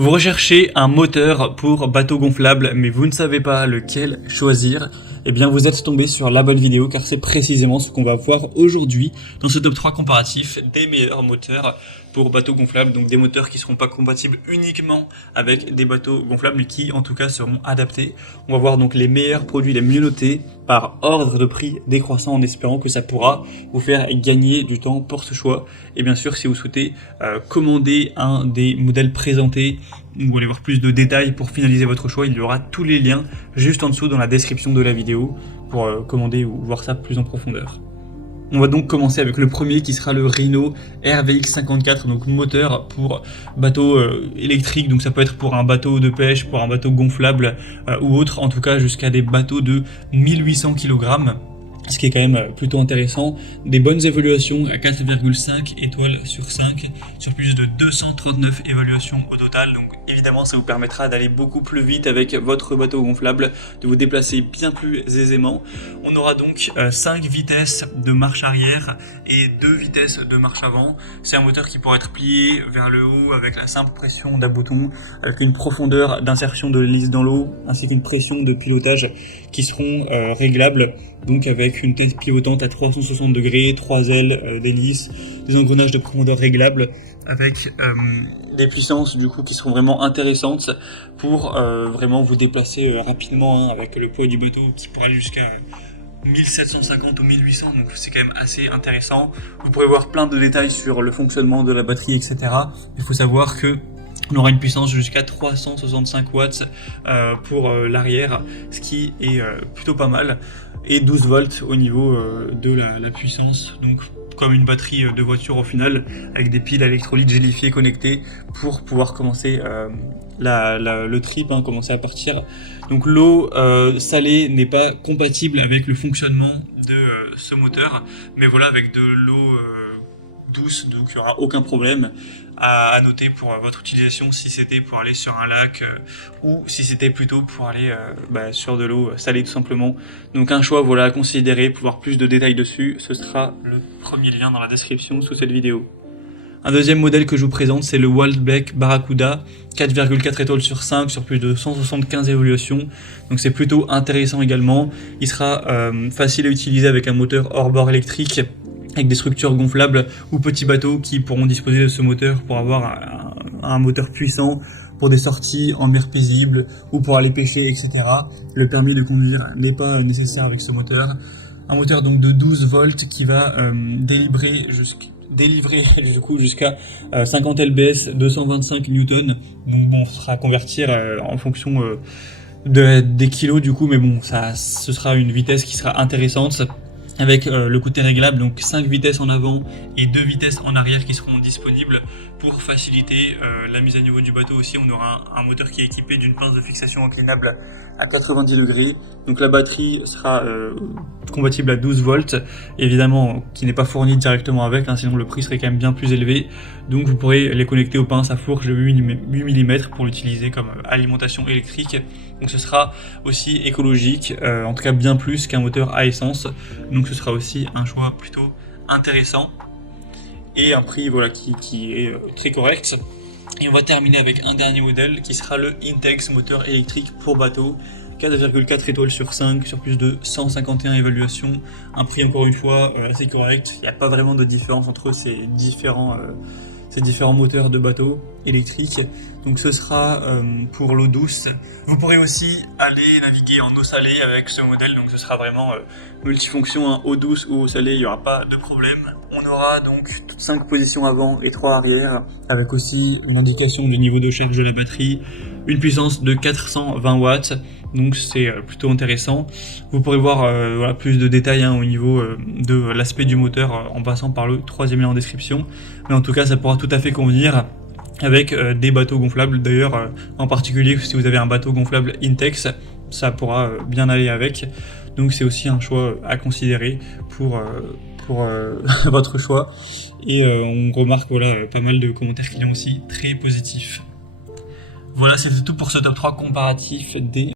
Vous recherchez un moteur pour bateau gonflable, mais vous ne savez pas lequel choisir. Eh bien, vous êtes tombé sur la bonne vidéo, car c'est précisément ce qu'on va voir aujourd'hui dans ce top 3 comparatif des meilleurs moteurs pour bateaux gonflables. Donc des moteurs qui ne seront pas compatibles uniquement avec des bateaux gonflables, mais qui en tout cas seront adaptés. On va voir donc les meilleurs produits les mieux notés par ordre de prix décroissant, en espérant que ça pourra vous faire gagner du temps pour ce choix. Et bien sûr, si vous souhaitez commander un des modèles présentés, ou aller voir plus de détails pour finaliser votre choix, il y aura tous les liens juste en dessous dans la description de la vidéo pour commander ou voir ça plus en profondeur. On va donc commencer avec le premier qui sera le Rhino RVX54, donc moteur pour bateau électrique, donc ça peut être pour un bateau de pêche, pour un bateau gonflable ou autre, en tout cas jusqu'à des bateaux de 1800 kg. Ce qui est quand même plutôt intéressant, des bonnes évaluations à 4,5 étoiles sur 5, sur plus de 239 évaluations au total, donc évidemment ça vous permettra d'aller beaucoup plus vite avec votre bateau gonflable, de vous déplacer bien plus aisément. On aura donc 5 vitesses de marche arrière et 2 vitesses de marche avant. C'est un moteur qui pourra être plié vers le haut avec la simple pression d'un bouton, avec une profondeur d'insertion de l'hélice dans l'eau, ainsi qu'une pression de pilotage qui seront réglables, donc avec une tête pivotante à 360 degrés, 3 ailes d'hélice, des engrenages de profondeur réglables, avec des puissances du coup qui seront vraiment intéressantes pour vraiment vous déplacer rapidement, avec le poids du bateau qui pourra aller jusqu'à 1750 ou 1800, donc c'est quand même assez intéressant. Vous pourrez voir plein de détails sur le fonctionnement de la batterie, etc. Il faut savoir que on aura une puissance jusqu'à 365 watts pour l'arrière, ce qui est plutôt pas mal, et 12 volts au niveau de la puissance, donc comme une batterie de voiture au final, avec des piles à électrolyte gélifiées connectées pour pouvoir commencer le trip, commencer à partir. Donc l'eau salée n'est pas compatible avec le fonctionnement de ce moteur, mais voilà, avec de l'eau douce, donc il n'y aura aucun problème à noter pour votre utilisation, si c'était pour aller sur un lac ou si c'était plutôt pour aller sur de l'eau salée tout simplement. Donc un choix voilà à considérer. Pour voir plus de détails dessus, ce sera le premier lien dans la description sous cette vidéo. Un deuxième modèle que je vous présente, c'est le Waldbeck Barracuda, 4,4 étoiles sur 5 sur plus de 175 évaluations, donc c'est plutôt intéressant également. Il sera facile à utiliser avec un moteur hors-bord électrique, avec des structures gonflables ou petits bateaux qui pourront disposer de ce moteur pour avoir un moteur puissant pour des sorties en mer paisible ou pour aller pêcher, etc. Le permis de conduire n'est pas nécessaire avec ce moteur. Un moteur donc de 12 volts qui va délivrer du coup jusqu'à 50 lbs, 225 newtons. Donc bon, ce sera à convertir en fonction des kilos du coup, mais bon, ce sera une vitesse qui sera intéressante, avec le côté réglable, donc 5 vitesses en avant et 2 vitesses en arrière qui seront disponibles pour faciliter la mise à niveau du bateau aussi. On aura un moteur qui est équipé d'une pince de fixation inclinable à 90 degrés. Donc la batterie sera compatible à 12 volts, évidemment qui n'est pas fournie directement avec, sinon le prix serait quand même bien plus élevé. Donc vous pourrez les connecter aux pinces à fourche de 8 mm pour l'utiliser comme alimentation électrique. Donc ce sera aussi écologique, en tout cas bien plus qu'un moteur à essence. Donc ce sera aussi un choix plutôt intéressant et un prix voilà qui est très correct. Et on va terminer avec un dernier modèle qui sera le Intex moteur électrique pour bateau, 4,4 étoiles sur 5 sur plus de 151 évaluations. Un prix encore une fois assez correct. Il n'y a pas vraiment de différence entre ces différents moteurs de bateau électriques. Donc ce sera pour l'eau douce. Vous pourrez aussi aller naviguer en eau salée avec ce modèle, donc ce sera vraiment multifonction, eau douce ou eau salée, il n'y aura pas de problème. On aura donc 5 positions avant et 3 arrière, avec aussi une indication du niveau de charge de la batterie, une puissance de 420 watts, donc c'est plutôt intéressant. Vous pourrez voir plus de détails au niveau de l'aspect du moteur en passant par le troisième lien en description, mais en tout cas ça pourra tout à fait convenir avec des bateaux gonflables. D'ailleurs en particulier si vous avez un bateau gonflable Intex, ça pourra bien aller avec, donc c'est aussi un choix à considérer pour votre choix. Et on remarque pas mal de commentaires clients aussi très positifs. Voilà, c'était tout pour ce top 3 comparatif des